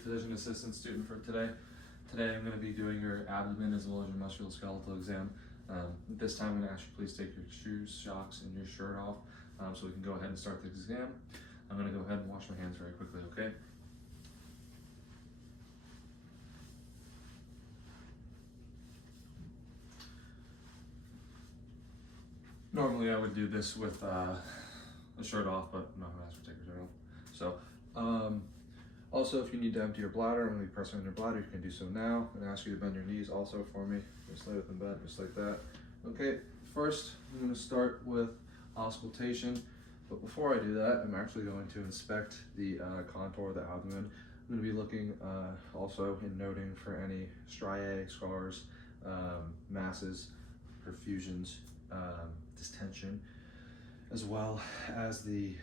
physician assistant student for today. Today I'm going to be doing your abdomen as well as your musculoskeletal exam. This time I'm going to ask you please take your shoes, socks, and your shirt off so we can go ahead and start the exam. I'm going to go ahead and wash my hands very quickly, okay? Normally I would do this with a shirt off, but I'm not going to ask you to take your shirt off. So, also if you need to empty your bladder, I'm going to be pressing on your bladder. You can do so now. I'm going to ask you to bend your knees also for me. Just lay with them bent, just like that. Okay, first I'm going to start with auscultation. But before I do that, I'm actually going to inspect the contour of the abdomen. I'm going to be looking also and noting for any striae, scars, masses, perfusions, distension, as well as the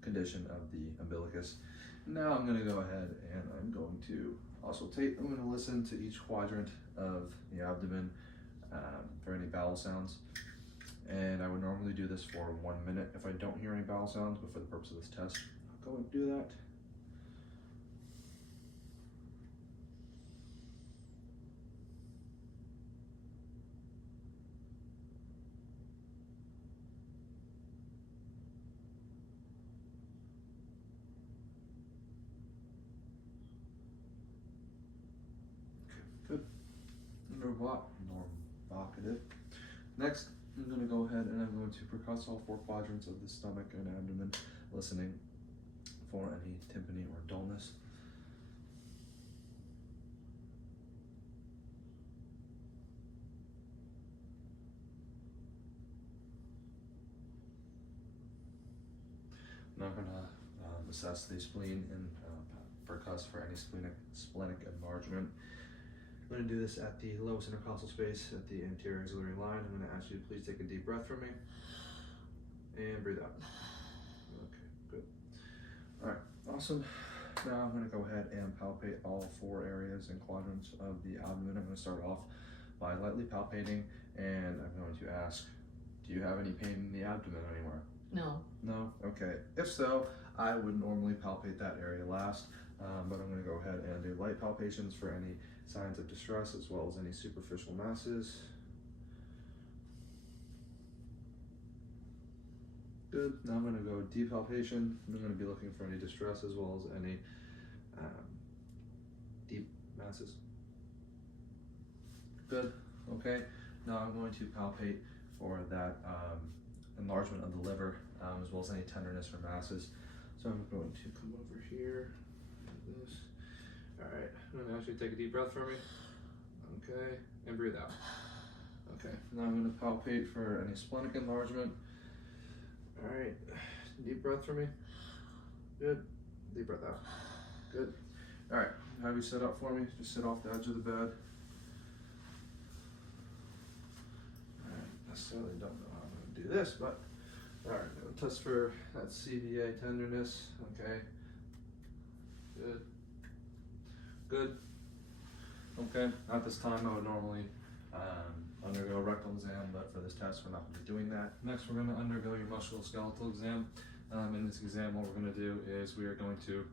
condition of the umbilicus. Now I'm going to go ahead and I'm going to auscultate. I'm going to listen to each quadrant of the abdomen for any bowel sounds. And I would normally do this for 1 minute if I don't hear any bowel sounds, but for the purpose of this test, I'll go and do that. Good. Normocative. Next, I'm going to go ahead and I'm going to percuss all 4 quadrants of the stomach and abdomen, listening for any tympany or dullness. I'm not going to assess the spleen and percuss for any splenic enlargement. I'm going to do this at the lowest intercostal space at the anterior axillary line. I'm going to ask you to please take a deep breath from me and breathe out. Okay, good. All right, awesome. Now I'm going to go ahead and palpate all 4 areas and quadrants of the abdomen. I'm going to start off by lightly palpating, and I'm going to ask, do you have any pain in the abdomen anywhere? No. No? Okay. If so, I would normally palpate that area last, but I'm going to go ahead and do light palpations for any signs of distress as well as any superficial masses. Good. Now I'm going to go deep palpation. I'm going to be looking for any distress as well as any deep masses. Good. Okay. Now I'm going to palpate for that enlargement of the liver as well as any tenderness or masses. So I'm going to come over here. Like this. All right, I'm going to ask you to take a deep breath for me. Okay, and breathe out. Okay, now I'm going to palpate for any splenic enlargement. All right, deep breath for me. Good. Deep breath out. Good. All right, have you sit up for me? Just sit off the edge of the bed. All right, necessarily don't know how I'm going to do this, but all right, test for that CVA tenderness. Okay. Good. Good. Okay, at this time I would normally undergo a rectal exam, but for this test we're not going to be doing that. Next we're going to undergo your musculoskeletal exam. In this exam what we're going to do is we are going to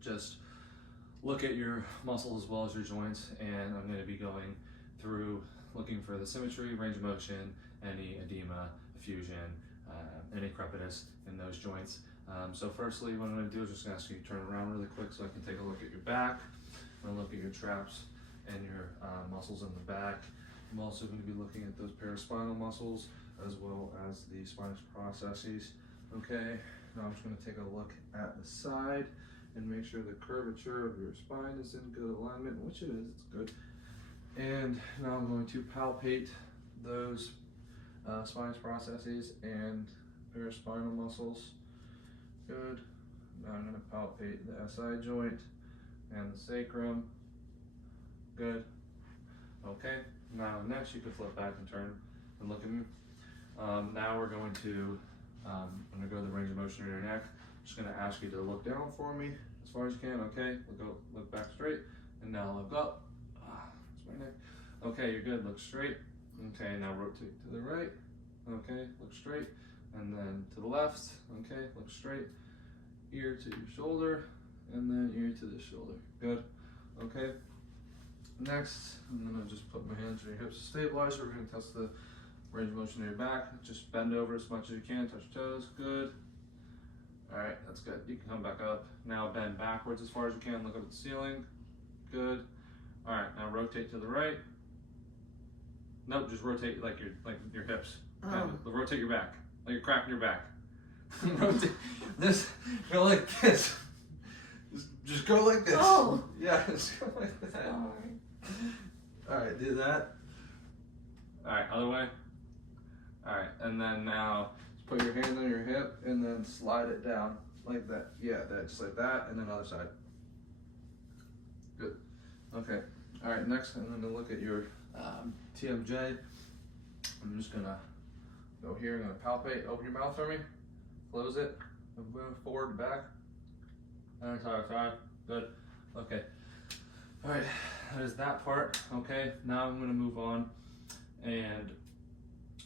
just look at your muscles as well as your joints, and I'm going to be going through looking for the symmetry, range of motion, any edema, effusion, any crepitus in those joints. So firstly, what I'm going to do is just ask you to turn around really quick so I can take a look at your back. I'm going to look at your traps and your muscles in the back. I'm also going to be looking at those paraspinal muscles as well as the spinous processes. Okay, now I'm just going to take a look at the side and make sure the curvature of your spine is in good alignment, which it is, it's good. And now I'm going to palpate those spinous processes and paraspinal muscles. Good. Now I'm going to palpate the SI joint and the sacrum. Good. Okay. Now next you can flip back and turn and look at me. Now we're going to undergo the range of motion in your neck. I'm just going to ask you to look down for me as far as you can. Okay. Look back straight, and now look up. That's my neck. Okay, you're good. Look straight. Okay. Now rotate to the right. Okay. Look straight, and then to the left. Okay. Look straight. Ear to your shoulder, and then ear to the shoulder. Good. Okay. Next, I'm gonna just put my hands on your hips to stabilize. We're gonna test the range of motion in your back. Just bend over as much as you can, touch your toes. Good. All right, that's good. You can come back up. Now bend backwards as far as you can. Look up at the ceiling. Good. All right, now rotate to the right. Nope, just rotate like your hips. And rotate your back, like you're cracking your back. Rotate this. Go like this. Just go like this. Oh. Yeah, just go like that. Sorry. All right, do that. All right, other way. All right, and then now just put your hand on your hip and then slide it down like that. Yeah, that just like that, and then other side. Good. Okay. All right. Next, I'm going to look at your TMJ. I'm just gonna go here. I'm gonna palpate. Open your mouth for me. Close it. Move forward and back. And side. Good. Okay. All right. That is that part. Okay. Now I'm gonna move on, and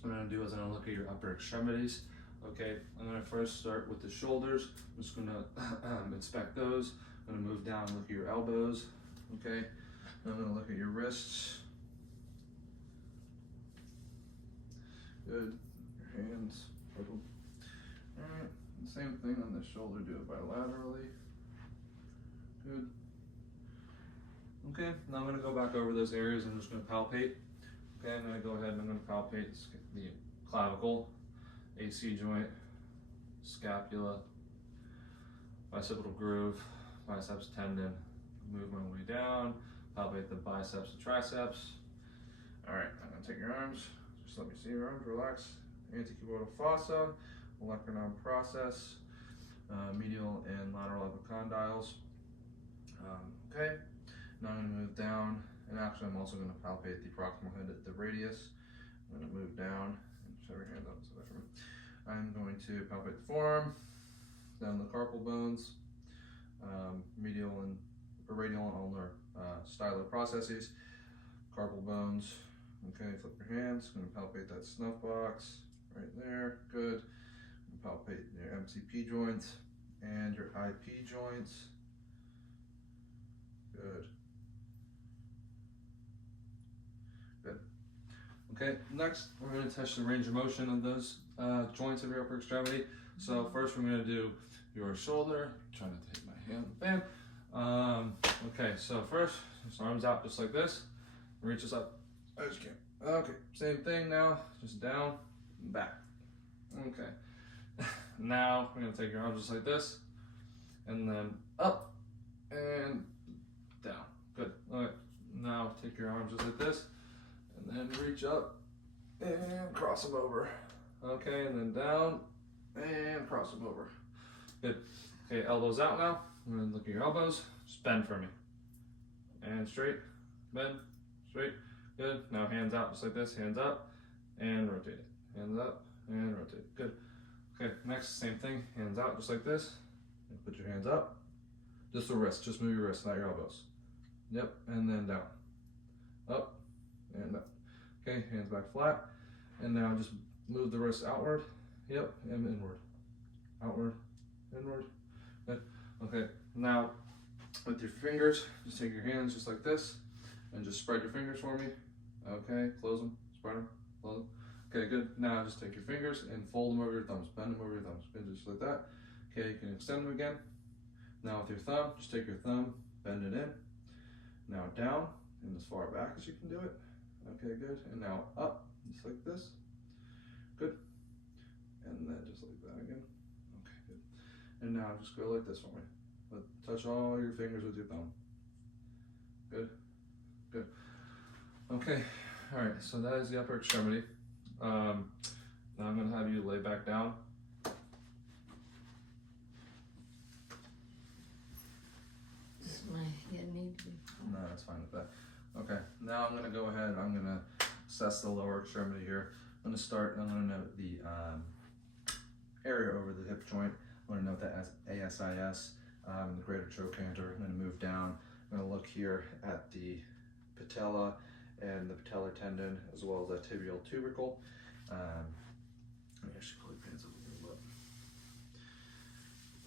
what I'm gonna do is I'm gonna look at your upper extremities. Okay. I'm gonna first start with the shoulders. I'm just gonna inspect those. I'm gonna move down and look at your elbows. Okay. I'm gonna look at your wrists. Good. Your hands. Alright. Same thing on the shoulder. Do it bilaterally. Good. Okay. Now I'm going to go back over those areas. I'm just going to palpate. Okay. I'm going to go ahead and I'm going to palpate the clavicle, AC joint, scapula, bicipital groove, biceps tendon. Move my way down. Palpate the biceps and triceps. Alright. I'm going to take your arms. Just let me see your arms, relax. Antecubital fossa, olecranon process, medial and lateral epicondyles. Okay, now I'm going to move down, and actually I'm also going to palpate the proximal head at the radius. I'm going to move down, and just have your hands up so that for me. I'm going to palpate the forearm, down the carpal bones, medial and radial and ulnar stylo processes, carpal bones. Okay, flip your hands. I'm going to palpate that snuff box right there. Good. Palpate your MCP joints and your IP joints. Good. Good. Okay, next we're going to test the range of motion of those joints of your upper extremity. So first we're going to do your shoulder. I'm trying to take my hand bam. Okay, so first, just arms out just like this. Reach us up. I just can't. Okay, same thing now, just down and back. Okay. Now we're gonna take your arms just like this, and then up and down. Good. All right. Now take your arms just like this, and then reach up and cross them over. Okay, and then down and cross them over. Good. Okay, elbows out now. I'm gonna look at your elbows. Just bend for me. And straight. Bend. Straight. Good. Now hands out just like this. Hands up and rotate it. Hands up and rotate it. Good. Okay, next, same thing. Hands out just like this. And put your hands up. Just the wrist. Just move your wrist, not your elbows. Yep. And then down. Up and up. Okay, hands back flat. And now just move the wrist outward. Yep. And inward. Outward. Inward. Good. Okay. Now, with your fingers, just take your hands just like this. And just spread your fingers for me. Okay, close them, spread them, close them. Okay, good. Now just take your fingers and fold them over your thumbs. Bend them over your thumbs. Good, just like that. Okay, you can extend them again. Now with your thumb, just take your thumb, bend it in. Now down and as far back as you can do it. Okay, good. And now up, just like this. Good. And then just like that again. Okay, good. And now just go like this for me. But touch all your fingers with your thumb. Good. Good. Okay. All right. So that is the upper extremity. Now I'm going to have you lay back down. Does my head need to be? No, that's fine with that. Okay. Now I'm going to go ahead. I'm going to assess the lower extremity here. I'm going to start. I'm going to note the area over the hip joint. I'm going to note that as ASIS, the greater trochanter. I'm going to move down. I'm going to look here at the patella and the patellar tendon, as well as that tibial tubercle. Let me actually pull your pants up a little bit.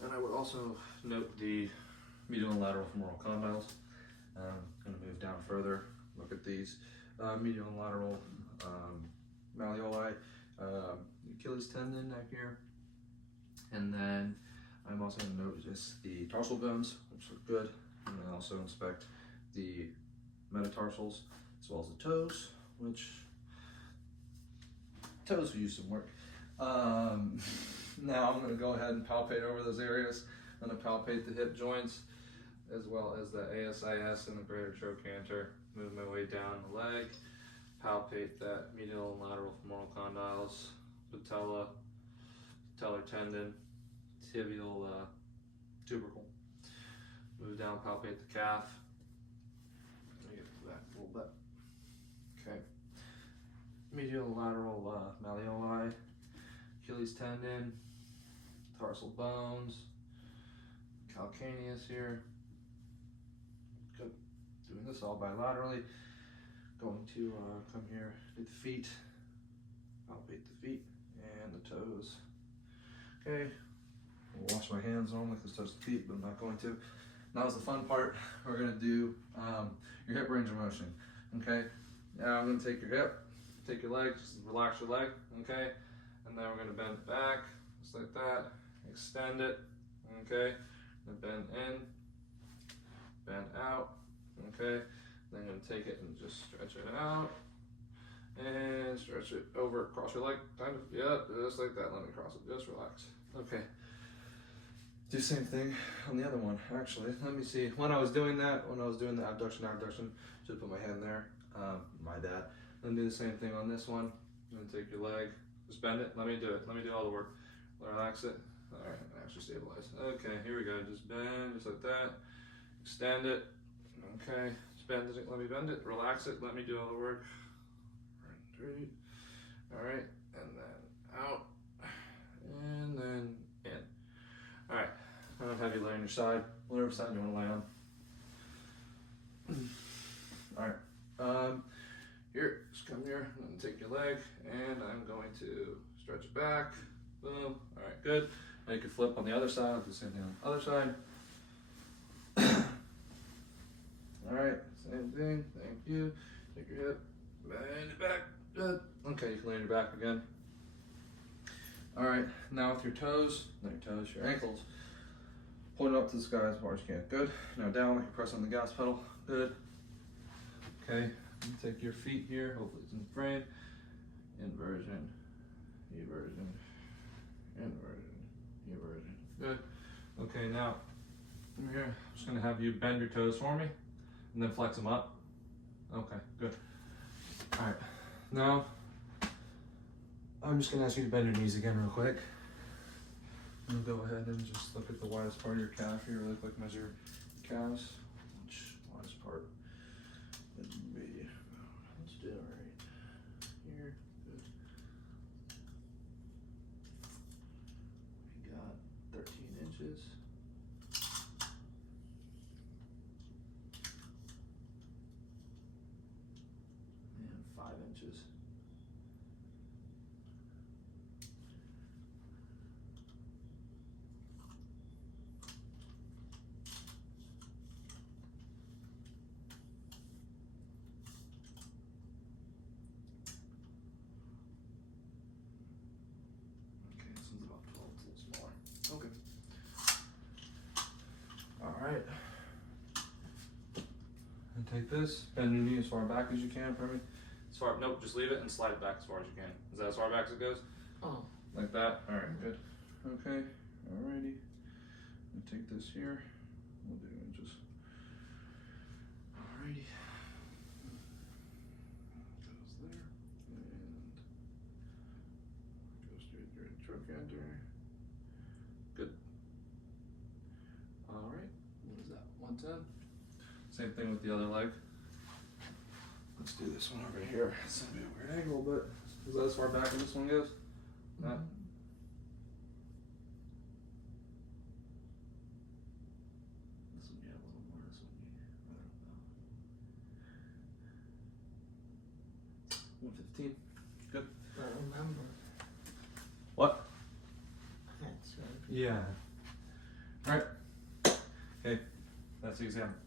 And I would also note the medial and lateral femoral condyles. I'm going to move down further, look at these medial and lateral malleoli, Achilles tendon back here, and then I'm also going to notice the tarsal bones, which look good, and then also inspect the metatarsals as well as the toes, which toes will use some work. Now I'm going to go ahead and palpate over those areas. I'm going to palpate the hip joints as well as the ASIS and the greater trochanter. Move my way down the leg, palpate that medial and lateral femoral condyles, patella, patellar tendon, tibial tubercle. Move down, palpate the calf. Let me get back a little bit. Okay. Medial and lateral malleoli, Achilles tendon, tarsal bones, calcaneus here. Good. Doing this all bilaterally. Going to come here, do the feet, palpate the feet and the toes. Okay. I'll wash my hands normally because touch the feet, but I'm not going to. Now's the fun part. We're gonna do your hip range of motion. Okay. Now I'm gonna take your hip, take your leg, just relax your leg. Okay. And then we're gonna bend it back, just like that. Extend it. Okay. Then bend in, bend out. Okay. Then I'm gonna take it and just stretch it out and stretch it over across your leg. Kind of, yeah, just like that. Let me cross it. Just relax. Okay. Do the same thing on the other one. Actually, let me see. When I was doing the abduction, should put my hand there. My bad. Then do the same thing on this one. Then take your leg, just bend it. Let me do it. Let me do all the work. Relax it. All right, actually stabilize. Okay, here we go. Just bend, just like that. Extend it. Okay, just bend it. Let me bend it. Relax it. Let me do all the work. Right. All right, and then out, and then in. All right, I'm gonna have you lay on your side, whatever side you want to lay on. All right, here, just come here, I'm gonna take your leg, and I'm going to stretch it back, boom, all right, good. Now you can flip on the other side, do the same thing on the other side. All right, same thing, thank you. Take your hip, bend it back, good. Okay, you can lay on your back again. All right, now with your toes, not your toes, your ankles, point up to the sky as far as you can. Good. Now down, like you press on the gas pedal. Good. Okay, take your feet here, hopefully it's in frame. Inversion, eversion, inversion, eversion. Good. Okay, now, from here, I'm just gonna have you bend your toes for me, and then flex them up. Okay, good. All right, now, I'm just gonna ask you to bend your knees again real quick. And go ahead and just look at the widest part of your calf here, really quick, measure your calves. Which widest part would be, let's do it right here, good. We got 13 inches. And 5 inches. Okay. All right. And take this, bend your knee as far back as you can for me. As far, nope, just leave it and slide it back as far as you can. Is that as far back as it goes? Oh. Like that? All right, good. Okay, alrighty. And take this here. We'll do inches. Alrighty. Goes there. And goes straight through the trochanter. Good. All right, what is that, 110? Same thing with the other leg. Let's do this one over here. It's gonna be a weird angle, but is that as far back as this one goes? Not? This one, yeah, a little more. This one, yeah, I don't know. 115, good. I remember. What? That's right. Yeah. All right. Okay. That's the exam.